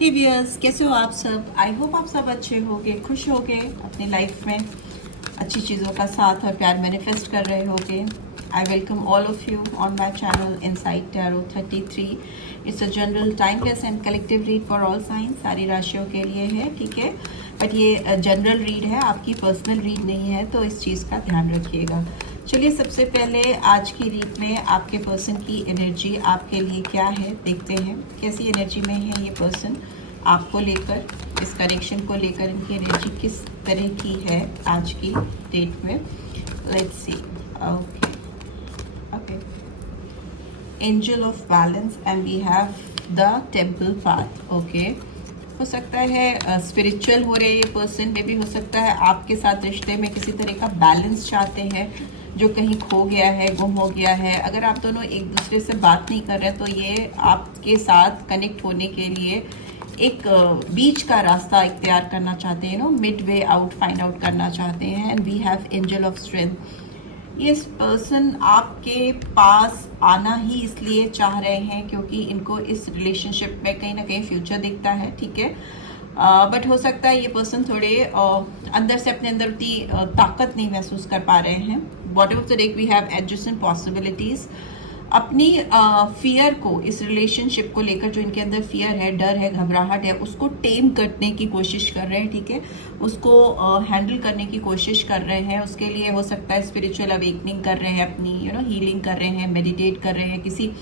हे viewers, कैसे हो आप सब। आई होप आप सब अच्छे होगे, खुश होगे, अपनी लाइफ में अच्छी चीज़ों का साथ और प्यार मैनिफेस्ट कर रहे होगे। I welcome all of you on my channel inside tarot 33। It's a general timeless and collective read for all science, सारी राशियों के लिए है, ठीक है। बट ये जनरल रीड है, आपकी पर्सनल रीड नहीं है, तो इस चीज़ का ध्यान रखिएगा। चलिए सबसे पहले आज की रीड में आपके पर्सन की एनर्जी आपके लिए क्या है देखते हैं। कैसी एनर्जी में है ये पर्सन आपको लेकर, इस कनेक्शन को लेकर इनकी एनर्जी किस तरह की है आज की डेट में। Let's see. Okay okay, angel of balance and we have the temple path. Okay, हो सकता है स्पिरिचुअल हो रहे ये पर्सन में भी, हो सकता है आपके साथ रिश्ते में किसी तरह का बैलेंस चाहते हैं जो कहीं खो गया है, गुम हो गया है। अगर आप दोनों एक दूसरे से बात नहीं कर रहे तो ये आपके साथ कनेक्ट होने के लिए एक बीच का रास्ता इख्तियार करना चाहते हैं, mid way out find out करना चाहते हैं। And we have angel of strength. ये पर्सन आपके पास आना ही इसलिए चाह रहे हैं क्योंकि इनको इस रिलेशनशिप में कहीं ना कहीं फ्यूचर दिखता है, ठीक है। बट हो सकता है ये पर्सन थोड़े अंदर से अपने अंदर उतनी ताकत नहीं महसूस कर पा रहे हैं। Whatever the deck we have adjustment possibilities. अपनी फियर को, इस रिलेशनशिप को लेकर जो इनके अंदर फियर है, डर है, घबराहट है, उसको टेम करने की कोशिश कर रहे हैं, ठीक है। उसको हैंडल करने की कोशिश कर रहे हैं। उसके लिए हो सकता है स्पिरिचुअल अवेकनिंग कर रहे हैं, अपनी हीलिंग कर रहे हैं, मेडिटेट कर रहे हैं, किसी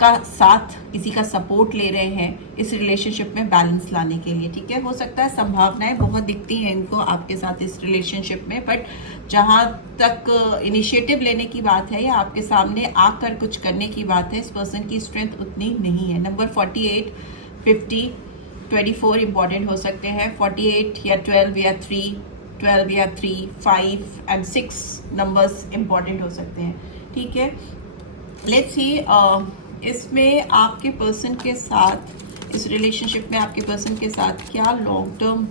का साथ, किसी का सपोर्ट ले रहे हैं इस रिलेशनशिप में बैलेंस लाने के लिए, ठीक है। हो सकता है संभावनाएं बहुत दिखती हैं इनको आपके साथ इस रिलेशनशिप में, बट जहां तक इनिशिएटिव लेने की बात है या आपके सामने आकर कुछ करने की बात है, इस पर्सन की स्ट्रेंथ उतनी नहीं है। नंबर 48, 50, 24 इंपॉर्टेंट हो सकते हैं। 48 या 12 या 3, 12 या 3, 5 एंड 6 नंबर्स इंपॉर्टेंट हो सकते हैं, ठीक है। लेट्स सी, इसमें आपके पर्सन के साथ, इस रिलेशनशिप में आपके पर्सन के साथ क्या लॉन्ग टर्म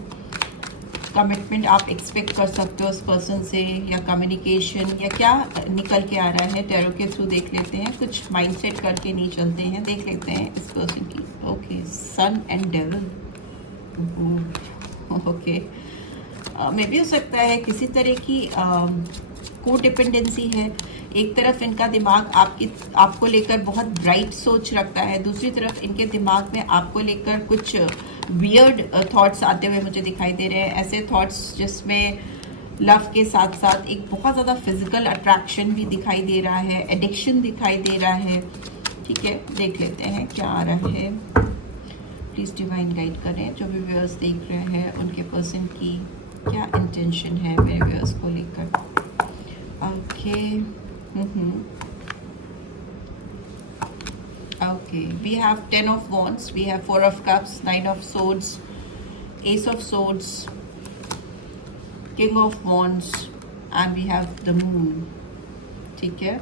कमिटमेंट आप एक्सपेक्ट कर सकते हो इस पर्सन से, या कम्युनिकेशन, या क्या निकल के आ रहा है। टैरो के थ्रू देख लेते हैं, कुछ माइंडसेट करके नहीं चलते हैं, देख लेते हैं इस पर्सन की। Okay, son and devil. Okay, मे भी हो सकता है किसी तरह की को डिपेंडेंसी है। एक तरफ इनका दिमाग आपको लेकर बहुत ब्राइट सोच रखता है, दूसरी तरफ इनके दिमाग में आपको लेकर कुछ वियर्ड थॉट्स आते हुए मुझे दिखाई दे रहे हैं। ऐसे थॉट्स जिसमें लव के साथ साथ एक बहुत ज़्यादा फिजिकल अट्रैक्शन भी दिखाई दे रहा है, एडिक्शन दिखाई दे रहा है, ठीक है। देख लेते हैं क्या आ रहा है। प्लीज़ डिवाइन गाइड करें, जो भी व्यूअर्स देख रहे हैं उनके पर्सन की क्या इंटेंशन है मेरे व्यूअर्स को लेकर। Okay, okay, we have 10 of wands, we have 4 of cups, 9 of swords, ace of swords, king of wands and we have the moon, ठीक है।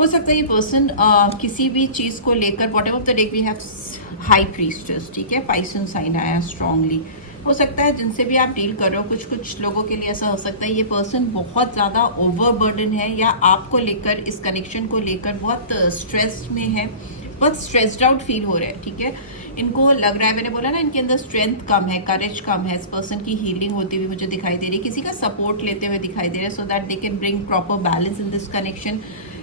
हो सकता है ये पर्सन किसी भी चीज़ को लेकर, whatever the deck we have high priestess, ठीक है, पाइसन साइन आया स्ट्रांगली। हो सकता है जिनसे भी आप डील कर रहे हो, कुछ लोगों के लिए ऐसा हो सकता है ये पर्सन बहुत ज़्यादा ओवरबर्डन है, या आपको लेकर, इस कनेक्शन को लेकर बहुत स्ट्रेस में है, बहुत स्ट्रेस्ड आउट फील हो रहे हैं, ठीक है। इनको लग रहा है, मैंने बोला ना, इनके अंदर स्ट्रेंथ कम है, करेज कम है। इस पर्सन की हीलिंग होती हुई मुझे दिखाई दे रही है, किसी का सपोर्ट लेते हुए दिखाई दे रहा है, so that they can bring proper balance in this connection.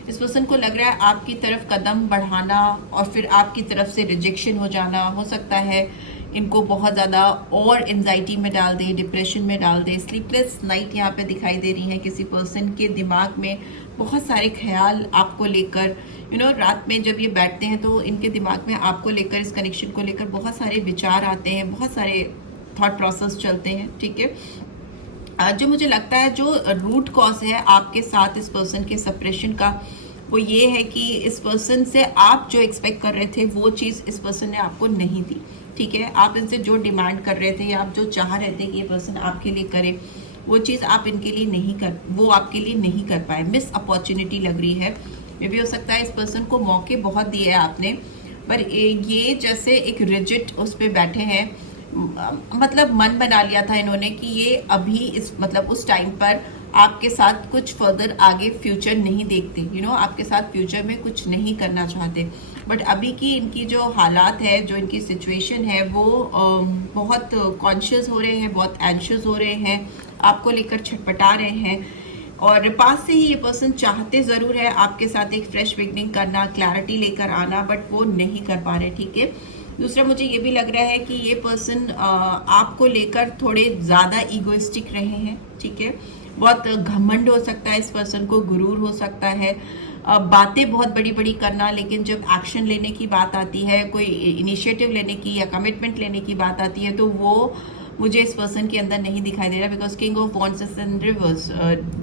इस पर्सन को लग रहा है आपकी तरफ कदम बढ़ाना और फिर आपकी तरफ से रिजेक्शन हो जाना। हो सकता है इनको बहुत ज़्यादा और एंजाइटी में डाल दे, डिप्रेशन में डाल दे। स्लीपलेस नाइट यहाँ पे दिखाई दे रही है। किसी पर्सन के दिमाग में बहुत सारे ख्याल आपको लेकर, रात में जब ये बैठते हैं तो इनके दिमाग में आपको लेकर, इस कनेक्शन को लेकर बहुत सारे विचार आते हैं, बहुत सारे थॉट प्रोसेस चलते हैं, ठीक है। जो मुझे लगता है जो रूट कॉज है आपके साथ इस पर्सन के सेपरेशन का, वो ये है कि इस पर्सन से आप जो एक्सपेक्ट कर रहे थे वो चीज़ इस पर्सन ने आपको नहीं दी, ठीक है। आप इनसे जो डिमांड कर रहे थे या आप जो चाह रहे थे कि ये पर्सन आपके लिए करे, वो चीज़ आप इनके लिए वो आपके लिए नहीं कर पाए। मिस अपॉर्चुनिटी लग रही है। मे भी हो सकता है इस पर्सन को मौके बहुत दिए हैं आपने, पर ये जैसे एक रिजिड उस पर बैठे हैं, मतलब मन बना लिया था इन्होंने कि ये अभी इस उस टाइम पर आपके साथ कुछ फर्दर आगे फ्यूचर नहीं देखते, आपके साथ फ्यूचर में कुछ नहीं करना चाहते। बट अभी की इनकी जो हालात है, जो इनकी सिचुएशन है, वो बहुत कॉन्शियस हो रहे हैं, बहुत एंशियस हो रहे हैं, आपको लेकर छटपटा रहे हैं। और पास से ही ये पर्सन चाहते ज़रूर है आपके साथ एक फ्रेश बिगनिंग करना, क्लैरिटी लेकर आना, बट वो नहीं कर पा रहे, ठीक है। दूसरा मुझे ये भी लग रहा है कि ये पर्सन आपको लेकर थोड़े ज़्यादा ईगोइस्टिक रहे हैं, ठीक है। बहुत घमंड हो सकता है इस पर्सन को, गुरूर हो सकता है, बातें बहुत बड़ी बड़ी करना, लेकिन जब एक्शन लेने की बात आती है, कोई इनिशिएटिव लेने की या कमिटमेंट लेने की बात आती है, तो वो मुझे इस पर्सन के अंदर नहीं दिखाई दे रहा। Because king of wands is in reverse,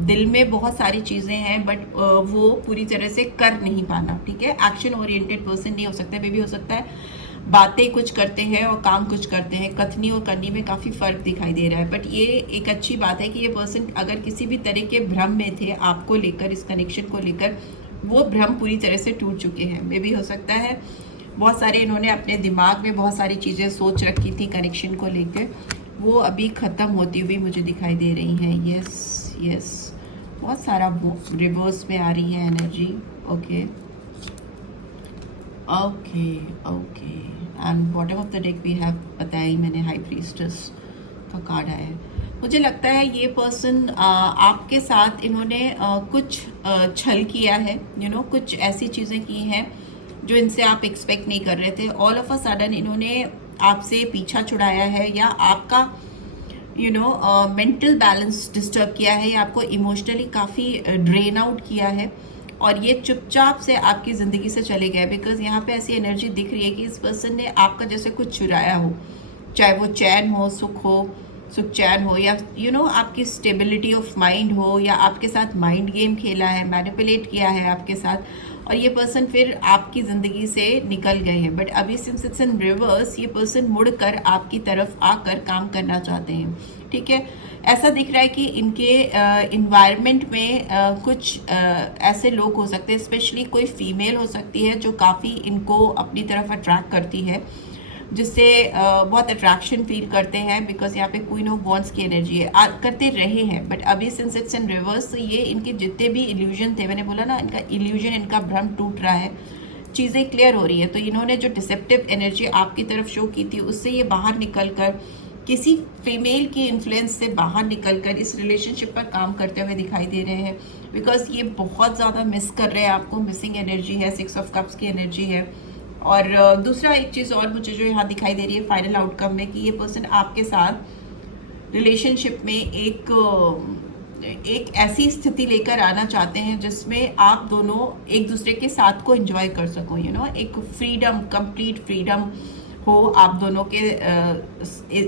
दिल में बहुत सारी चीज़ें हैं, बट वो पूरी तरह से कर नहीं पाना, ठीक है। एक्शन ओरिएंटेड पर्सन नहीं हो सकता, मे भी हो सकता है बातें कुछ करते हैं और काम कुछ करते हैं, कथनी और करनी में काफ़ी फ़र्क दिखाई दे रहा है। बट ये एक अच्छी बात है कि ये पर्सन अगर किसी भी तरह के भ्रम में थे आपको लेकर, इस कनेक्शन को लेकर, वो भ्रम पूरी तरह से टूट चुके हैं। मे भी हो सकता है बहुत सारे इन्होंने अपने दिमाग में बहुत सारी चीज़ें सोच रखी थी कनेक्शन को लेकर, वो अभी ख़त्म होती हुई मुझे दिखाई दे रही हैं। यस यस, बहुत सारा रिवर्स में आ रही है energy. Okay okay okay, and bottom of the deck we have, बताया ही मैंने, हाई प्रीस्टेस का कार्ड आया है। मुझे लगता है ये पर्सन आपके साथ इन्होंने कुछ छल किया है, कुछ ऐसी चीज़ें की हैं जो इनसे आप एक्सपेक्ट नहीं कर रहे थे। ऑल ऑफ अ सडन इन्होंने आपसे पीछा छुड़ाया है, या आपका मेंटल बैलेंस डिस्टर्ब किया है, या आपको इमोशनली काफ़ी ड्रेन आउट किया है, और ये चुपचाप से आपकी ज़िंदगी से चले गए। बिकॉज यहाँ पे ऐसी एनर्जी दिख रही है कि इस पर्सन ने आपका जैसे कुछ चुराया हो, चाहे वो चैन हो, सुख चैन हो, या आपकी स्टेबिलिटी ऑफ माइंड हो, या आपके साथ माइंड गेम खेला है, मैनिपुलेट किया है आपके साथ, और ये पर्सन फिर आपकी ज़िंदगी से निकल गए हैं। बट अभी सिंस इट्स इन रिवर्स, ये पर्सन मुड़कर आपकी तरफ आकर काम करना चाहते हैं, ठीक है। ऐसा दिख रहा है कि इनके इन्वायरमेंट में कुछ ऐसे लोग हो सकते हैं, स्पेशली कोई फीमेल हो सकती है जो काफ़ी इनको अपनी तरफ अट्रैक्ट करती है, जिससे बहुत अट्रैक्शन फील करते हैं। बिकॉज यहाँ पे क्वीन ऑफ वॉन्ड्स की एनर्जी है, करते रहे हैं, बट अभी सिंस इट्स इन रिवर्स, तो ये इनके जितने भी इल्यूजन थे, मैंने बोला ना, इनका इल्यूजन, इनका भ्रम टूट रहा है, चीज़ें क्लियर हो रही है। तो इन्होंने जो डिसेप्टिव एनर्जी आपकी तरफ शो की थी, उससे ये बाहर निकल कर, किसी फीमेल की इन्फ्लुएंस से बाहर निकलकर इस रिलेशनशिप पर काम करते हुए दिखाई दे रहे हैं। बिकॉज ये बहुत ज़्यादा मिस कर रहे हैं आपको, मिसिंग एनर्जी है, 6 ऑफ कप्स की एनर्जी है। और दूसरा एक चीज़ और मुझे जो यहाँ दिखाई दे रही है फाइनल आउटकम में, कि ये पर्सन आपके साथ रिलेशनशिप में एक ऐसी स्थिति लेकर आना चाहते हैं जिसमें आप दोनों एक दूसरे के साथ को एंजॉय कर सको, एक फ्रीडम, कंप्लीट फ्रीडम हो आप दोनों के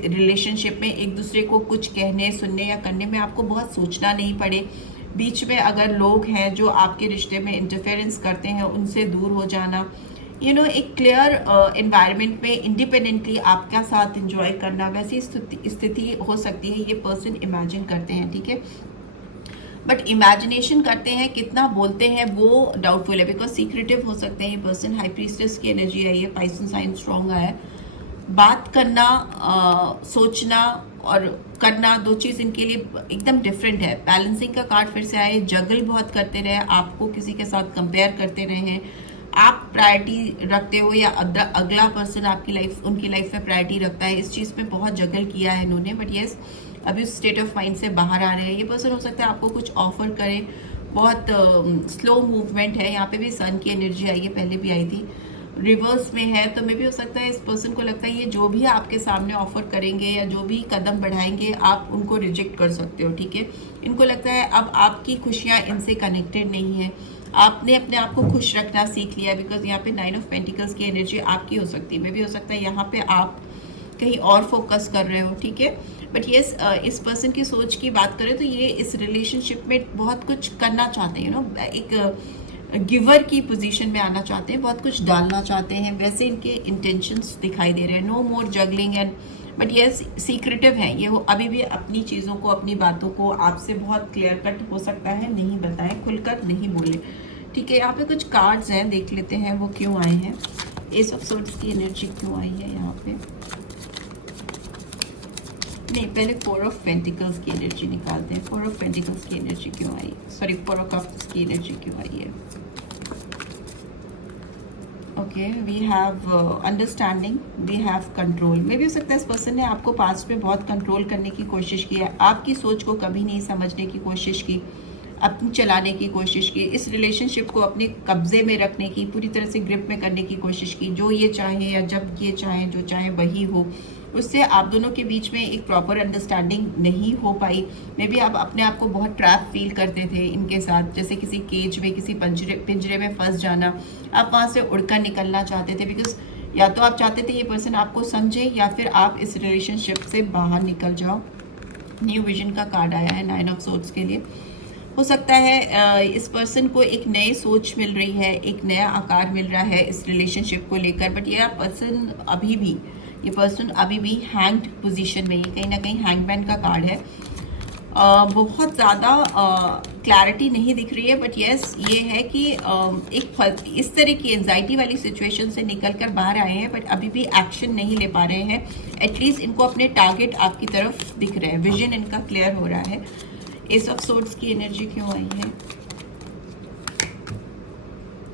रिलेशनशिप में। एक दूसरे को कुछ कहने, सुनने या करने में आपको बहुत सोचना नहीं पड़े। बीच में अगर लोग हैं जो आपके रिश्ते में इंटरफेरेंस करते हैं, उनसे दूर हो जाना, एक क्लियर एनवायरनमेंट में इंडिपेंडेंटली आपका साथ एंजॉय करना, वैसी स्थिति हो सकती है, ये पर्सन इमेजिन करते हैं, ठीक है। बट इमेजिनेशन करते हैं, कितना बोलते हैं वो डाउटफुल है, बिकॉज सीक्रेटिव हो सकते हैं ये पर्सन। हाई प्रीस्टेस की एनर्जी आई है, पाइसन साइन स्ट्रॉन्ग आया है। बात करना, सोचना और करना, दो चीज़ इनके लिए एकदम डिफरेंट है। बैलेंसिंग का कार्ड फिर से आए, जगल बहुत करते रहे, आपको किसी के साथ कंपेयर करते रहे हैं, आप प्रायोरिटी रखते हो या अगला पर्सन आपकी लाइफ, उनकी लाइफ में प्रायोरिटी रखता है, इस चीज़ में बहुत जगल किया है इन्होंने। बट येस, अभी उस स्टेट ऑफ माइंड से बाहर आ रहे हैं। ये पर्सन हो सकता है आपको कुछ ऑफर करे, बहुत स्लो मूवमेंट है। यहाँ पे भी सन की एनर्जी आई है, पहले भी आई थी, रिवर्स में है, तो मे भी हो सकता है इस पर्सन को लगता है ये जो भी आपके सामने ऑफर करेंगे या जो भी कदम बढ़ाएंगे, आप उनको रिजेक्ट कर सकते हो, ठीक है। इनको लगता है अब आपकी खुशियाँ इनसे कनेक्टेड नहीं है, आपने अपने आप को खुश रखना सीख लिया है। बिकॉज यहाँ पे 9 ऑफ पेंटिकल्स की एनर्जी आपकी हो सकती है, मे भी हो सकता है यहाँ पे आप कहीं और फोकस कर रहे हो, ठीक है। बट ये इस पर्सन की सोच की बात करें तो ये इस रिलेशनशिप में बहुत कुछ करना चाहते हैं, एक गिवर की पोजीशन में आना चाहते हैं, बहुत कुछ डालना चाहते हैं, वैसे इनके इंटेंशंस दिखाई दे रहे हैं। No more juggling and, but ये सीक्रेटिव है, ये वो अभी भी अपनी चीज़ों को, अपनी बातों को आपसे बहुत क्लियर कट हो सकता है नहीं बताएं, खुलकर नहीं बोले, ठीक है। यहाँ पे कुछ कार्ड्स हैं, देख लेते हैं वो क्यों आए हैं। एस ऑफ सोर्ड्स की एनर्जी क्यों आई है यहाँ पे, नहीं पहले 4 ऑफ पेंटिकल्स की एनर्जी निकालते हैं। 4 ऑफ पेंटिकल्स की एनर्जी क्यों आई, सॉरी 4 ऑफ कप्स की एनर्जी क्यों आई है। Okay, we have understanding, we have control. मे भी हो सकता है इस पर्सन ने आपको पास्ट में बहुत कंट्रोल करने की कोशिश की है, आपकी सोच को कभी नहीं समझने की कोशिश की, अपनी चलाने की कोशिश की, इस रिलेशनशिप को अपने कब्जे में रखने की, पूरी तरह से ग्रिप में करने की कोशिश की। जो ये चाहे या जब ये चाहे, जो चाहे वही हो, उससे आप दोनों के बीच में एक प्रॉपर अंडरस्टैंडिंग नहीं हो पाई। मे बी आप अपने आप को बहुत ट्रैप फील करते थे इनके साथ, जैसे किसी केज में, किसी पिंजरे में फंस जाना। आप वहाँ से उड़कर निकलना चाहते थे, बिकॉज या तो आप चाहते थे ये पर्सन आपको समझे, या फिर आप इस रिलेशनशिप से बाहर निकल जाओ। न्यू विजन का कार्ड आया है 9 ऑफ सोर्ड्स के लिए। हो सकता है इस पर्सन को एक नई सोच मिल रही है, एक नया आकार मिल रहा है इस रिलेशनशिप को लेकर, बट ये पर्सन अभी भी हैंग्ड पोजीशन में, ये कहीं ना कहीं हैंगमैन का कार्ड है। बहुत ज़्यादा क्लैरिटी नहीं दिख रही है, बट यस ये है कि एक इस तरह की एंजाइटी वाली सिचुएशन से निकल कर बाहर आए हैं, बट अभी भी एक्शन नहीं ले पा रहे हैं। एटलीस्ट इनको अपने टारगेट आपकी तरफ दिख रहे हैं, विजन इनका क्लियर हो रहा है। एस ऑफ सोर्ड्स की एनर्जी क्यों आई है?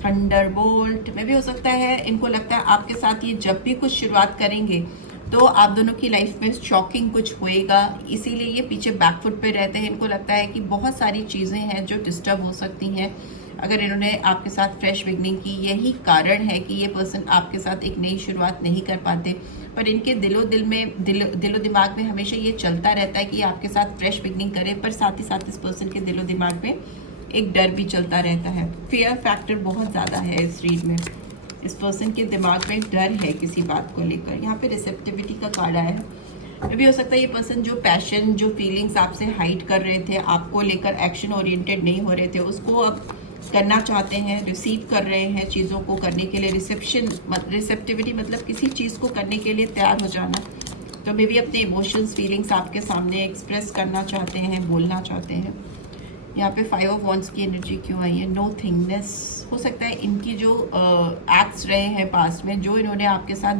थंडरबोल्ट में भी हो सकता है इनको लगता है आपके साथ ये जब भी कुछ शुरुआत करेंगे तो आप दोनों की लाइफ में शॉकिंग कुछ होएगा, इसीलिए ये पीछे बैकफुट पे रहते हैं। इनको लगता है कि बहुत सारी चीज़ें हैं जो डिस्टर्ब हो सकती हैं अगर इन्होंने आपके साथ फ्रेश बिगनिंग की। यही कारण है कि ये पर्सन आपके साथ एक नई शुरुआत नहीं कर पाते, पर इनके दिलो दिमाग में हमेशा ये चलता रहता है कि आपके साथ फ्रेश बिगनिंग करें, पर साथ ही साथ इस पर्सन के दिलो दिमाग में एक डर भी चलता रहता है। फियर फैक्टर बहुत ज़्यादा है इस रीड में। इस पर्सन के दिमाग में डर है किसी बात को लेकर। यहाँ पे रिसेप्टिविटी का कार्ड आया है। ये भी हो सकता है ये पर्सन जो पैशन, जो फीलिंग्स आपसे हाइड कर रहे थे, आपको लेकर एक्शन ओरिएंटेड नहीं हो रहे थे, उसको अब करना चाहते हैं, रिसीव कर रहे हैं चीज़ों को करने के लिए। रिसेप्टिविटी मतलब किसी चीज़ को करने के लिए तैयार हो जाना। तो मे भी अपने इमोशंस, फीलिंग्स आपके सामने एक्सप्रेस करना चाहते हैं, बोलना चाहते हैं। यहाँ पे 5 ऑफ वॉन्ड्स की एनर्जी क्यों आई है? नो थिंगनेस। हो सकता है इनकी जो एक्ट्स रहे हैं पास्ट में, जो इन्होंने आपके साथ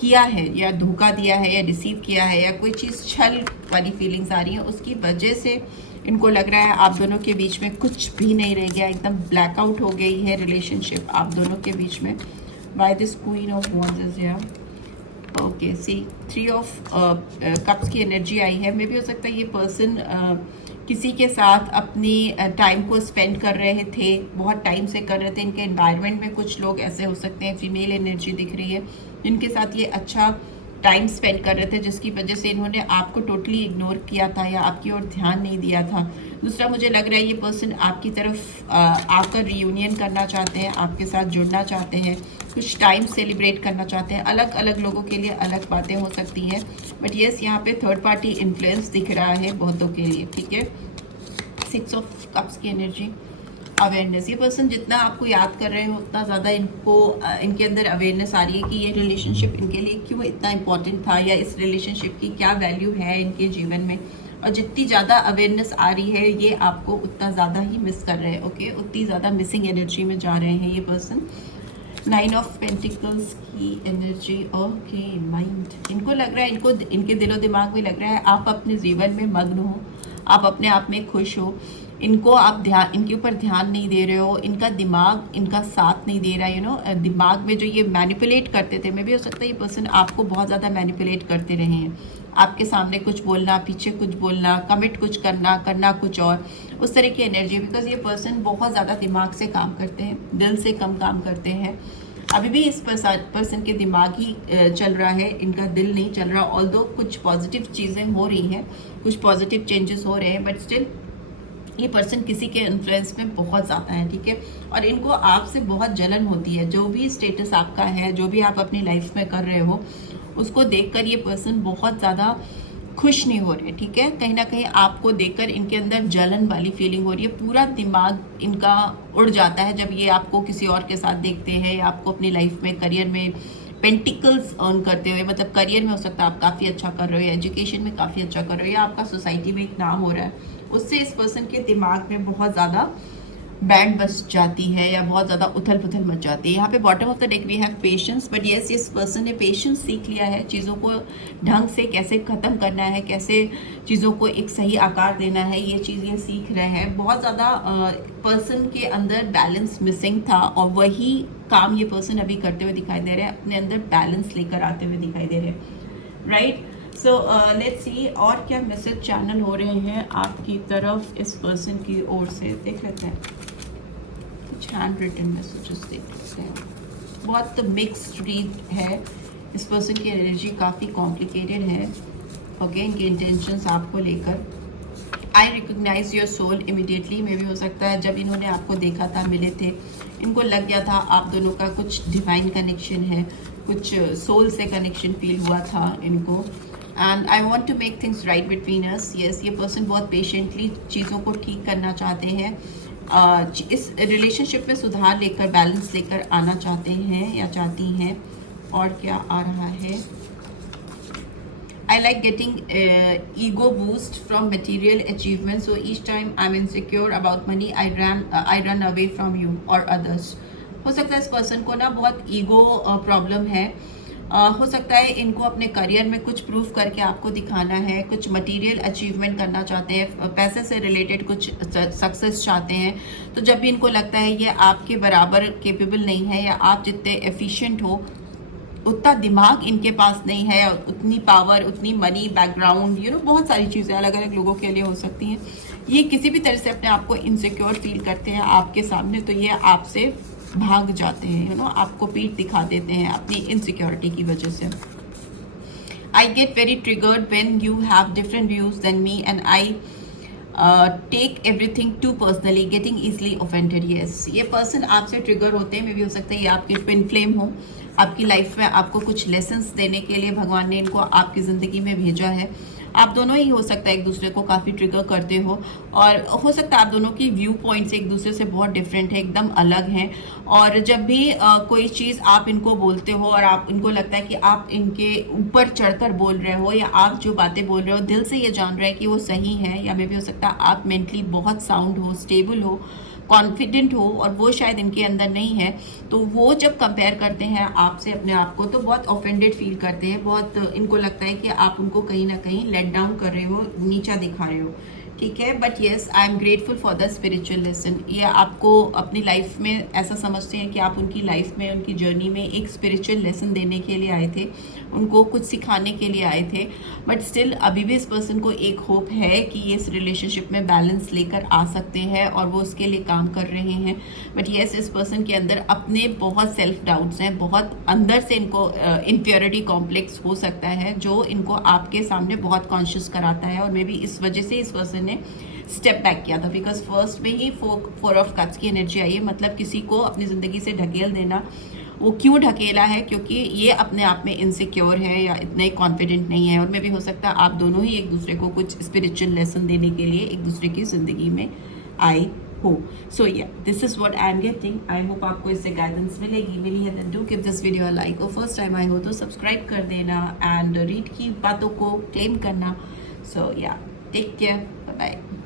किया है, या धोखा दिया है, या रिसीव किया है, या कोई चीज़ छल वाली फीलिंग्स आ रही है, उसकी वजह से इनको लग रहा है आप दोनों के बीच में कुछ भी नहीं रह गया, एकदम ब्लैकआउट हो गई है रिलेशनशिप आप दोनों के बीच में। By this queen of wands is here. Okay, see 3 of cups की एनर्जी आई है। मे भी हो सकता है ये पर्सन किसी के साथ अपनी टाइम को स्पेंड कर रहे थे, बहुत टाइम से कर रहे थे। इनके एनवायरनमेंट में कुछ लोग ऐसे हो सकते हैं, फीमेल एनर्जी दिख रही है, जिनके साथ ये अच्छा टाइम स्पेंड कर रहे थे, जिसकी वजह से इन्होंने आपको टोटली इग्नोर किया था या आपकी ओर ध्यान नहीं दिया था। दूसरा, मुझे लग रहा है ये पर्सन आपकी तरफ आकर रियूनियन करना चाहते हैं, आपके साथ जुड़ना चाहते हैं, कुछ टाइम सेलिब्रेट करना चाहते हैं। अलग अलग लोगों के लिए अलग बातें हो सकती हैं, बट यस यहाँ पे थर्ड पार्टी इन्फ्लुएंस दिख रहा है बहुतों के लिए, ठीक है। 6 ऑफ कप्स की एनर्जी, अवेयरनेस। ये पर्सन जितना आपको याद कर रहे हो उतना ज़्यादा इनके अंदर अवेयरनेस आ रही है कि ये रिलेशनशिप इनके लिए क्यों इतना इम्पोर्टेंट था, या इस रिलेशनशिप की क्या वैल्यू है इनके जीवन में। और जितनी ज़्यादा अवेयरनेस आ रही है, ये आपको उतना ज़्यादा ही मिस कर रहे हैं। ओके, उतनी ज़्यादा मिसिंग एनर्जी में जा रहे हैं ये पर्सन। 9 ऑफ पेंटिकल्स की एनर्जी, ओके, माइंड। इनको लग रहा है, इनके दिलो दिमाग में लग रहा है आप अपने जीवन में मग्न हो, आप अपने आप में खुश हो। इनके ऊपर ध्यान नहीं दे रहे हो, इनका दिमाग इनका साथ नहीं दे रहा है। दिमाग में जो ये मैनिपुलेट करते थे, मे भी हो सकता है ये पर्सन आपको बहुत ज़्यादा मैनिपुलेट करते रहे हैं। आपके सामने कुछ बोलना, पीछे कुछ बोलना, कमिट कुछ करना कुछ और, उस तरह की एनर्जी। बिकॉज ये पर्सन बहुत ज़्यादा दिमाग से काम करते हैं, दिल से कम काम करते हैं। अभी भी इस पर्सन के दिमाग ही चल रहा है, इनका दिल नहीं चल रहा। ऑल्दो कुछ पॉजिटिव चीज़ें हो रही हैं, कुछ पॉजिटिव चेंजेस हो रहे हैं, बट स्टिल ये पर्सन किसी के इन्फ्लुएंस में बहुत ज़्यादा है, ठीक है। और इनको आपसे बहुत जलन होती है। जो भी स्टेटस आपका है, जो भी आप अपनी लाइफ में कर रहे हो, उसको देखकर ये पर्सन बहुत ज़्यादा खुश नहीं हो रहे, ठीक है। कहीं ना कहीं आपको देखकर इनके अंदर जलन वाली फीलिंग हो रही है। पूरा दिमाग इनका उड़ जाता है जब ये आपको किसी और के साथ देखते हैं, या आपको अपनी लाइफ में, करियर में पेंटिकल्स अर्न करते हुए। मतलब करियर में हो सकता है आप काफ़ी अच्छा कर रहे हो, या एजुकेशन में काफ़ी अच्छा कर रहे हो, या आपका सोसाइटी में एक नाम हो रहा है, उससे इस पर्सन के दिमाग में बहुत ज़्यादा बैंड बस जाती है या बहुत ज़्यादा उथल पुथल मच जाती है। यहाँ पे bottom of the deck we have patience, but yes इस पर्सन ने पेशेंस सीख लिया है, चीज़ों को ढंग से कैसे ख़त्म करना है, कैसे चीज़ों को एक सही आकार देना है, ये चीज़ ये सीख रहे हैं। बहुत ज़्यादा पर्सन के अंदर बैलेंस मिसिंग था और वही काम ये पर्सन अभी करते हुए दिखाई दे रहे हैं, अपने अंदर बैलेंस लेकर आते हुए दिखाई दे रहे हैं, राइट। सो लेट्स सी और क्या मैसेज चैनल हो रहे हैं आपकी तरफ इस पर्सन की ओर से, देख लेते हैं। कुछ हैंड रिटन मैसेजेस देख लेते हैं। बहुत मिक्स्ड रीड है, इस पर्सन की एनर्जी काफ़ी कॉम्प्लिकेटेड है। अगेन के इंटेंशंस आपको लेकर, आई रिकोगनाइज योर सोल इमिडिएटली, में भी हो सकता है जब इन्होंने आपको देखा था, मिले थे, इनको लग गया था आप दोनों का कुछ डिवाइन कनेक्शन है, कुछ सोल से कनेक्शन फील हुआ था इनको। And I want to make things right between us. Yes, ये पर्सन बहुत पेशेंटली चीज़ों को ठीक करना चाहते हैं, इस रिलेशनशिप में सुधार लेकर, बैलेंस लेकर आना चाहते हैं या चाहती हैं। और क्या आ रहा है, I like getting ego boost from material achievements. So each time I'm insecure about money, I run away from you or others. हो सकता है इस पर्सन को ना बहुत ईगो प्रॉब्लम है। हो सकता है इनको अपने करियर में कुछ प्रूव करके आपको दिखाना है, कुछ मटेरियल अचीवमेंट करना चाहते हैं, पैसे से रिलेटेड कुछ सक्सेस चाहते हैं। तो जब भी इनको लगता है ये आपके बराबर केपेबल नहीं है या आप जितने एफिशिएंट हो, उतना दिमाग इनके पास नहीं है, उतनी पावर, उतनी मनी, बैकग्राउंड, बहुत सारी चीज़ें अलग अलग लोगों के लिए हो सकती हैं। ये किसी भी तरह से अपने आप को इनसिक्योर फील करते हैं आपके सामने, तो ये आपसे भाग जाते हैं, आपको पीठ दिखा देते हैं अपनी इनसिक्योरिटी की वजह से। I get very triggered when you have different views then me and I take everything too personally, getting easily offended. Yes, ये पर्सन आपसे ट्रिगर होते हैं, मे भी हो सकता है ये आपके ट्विन फ्लेम हो, आपकी लाइफ में आपको कुछ लेसन्स देने के लिए भगवान ने इनको आपकी ज़िंदगी में भेजा है। आप दोनों ही हो सकता है एक दूसरे को काफ़ी ट्रिगर करते हो, और हो सकता है आप दोनों की व्यू पॉइंट्स एक दूसरे से बहुत डिफरेंट है, एकदम अलग हैं। और जब भी कोई चीज़ आप इनको बोलते हो और आप इनको लगता है कि आप इनके ऊपर चढ़कर बोल रहे हो, या आप जो बातें बोल रहे हो दिल से ये जान रहे हैं कि वो सही है, या मे भी हो सकता है आप मेंटली बहुत साउंड हो, स्टेबल हो, कॉन्फिडेंट हो, और वो शायद इनके अंदर नहीं है। तो वो जब कंपेयर करते हैं आपसे अपने आप को, तो बहुत ऑफेंडेड फील करते हैं, बहुत इनको लगता है कि आप उनको कहीं ना कहीं लेट डाउन कर रहे हो, नीचा दिखा रहे हो, ठीक है। But yes, I am grateful for the spiritual lesson. ये आपको अपनी लाइफ में ऐसा समझते हैं कि आप उनकी लाइफ में, उनकी जर्नी में एक स्पिरिचुअल लेसन देने के लिए आए थे, उनको कुछ सिखाने के लिए आए थे। बट स्टिल अभी भी इस पर्सन को एक होप है कि ये इस रिलेशनशिप में बैलेंस लेकर आ सकते हैं, और वो उसके लिए काम कर रहे हैं। बट येस, इस पर्सन के अंदर अपने बहुत सेल्फ डाउट्स हैं, बहुत अंदर से इनको इन्फीरियरिटी कॉम्प्लेक्स हो सकता है, जो इनको आपके सामने बहुत कॉन्शियस कराता है। और मे बी इस वजह से इस पर्सन ने स्टेप बैक किया था, बिकॉज फर्स्ट में ही 4 ऑफ कप्स की एनर्जी आई है, मतलब किसी को अपनी ज़िंदगी से ढकेल देना। वो क्यों ढकेला है? क्योंकि ये अपने आप में इनसिक्योर है या इतने कॉन्फिडेंट नहीं है। और मे भी हो सकता है आप दोनों ही एक दूसरे को कुछ स्पिरिचुअल लेसन देने के लिए एक दूसरे की ज़िंदगी में आए हो। सो या, this is what I am getting. I hope आपको इससे गाइडेंस मिली है। Do give this video a like, और फर्स्ट टाइम आए हो तो सब्सक्राइब कर देना, एंड रीड की बातों को क्लेम करना। सो या, टेक केयर, बाय बाय।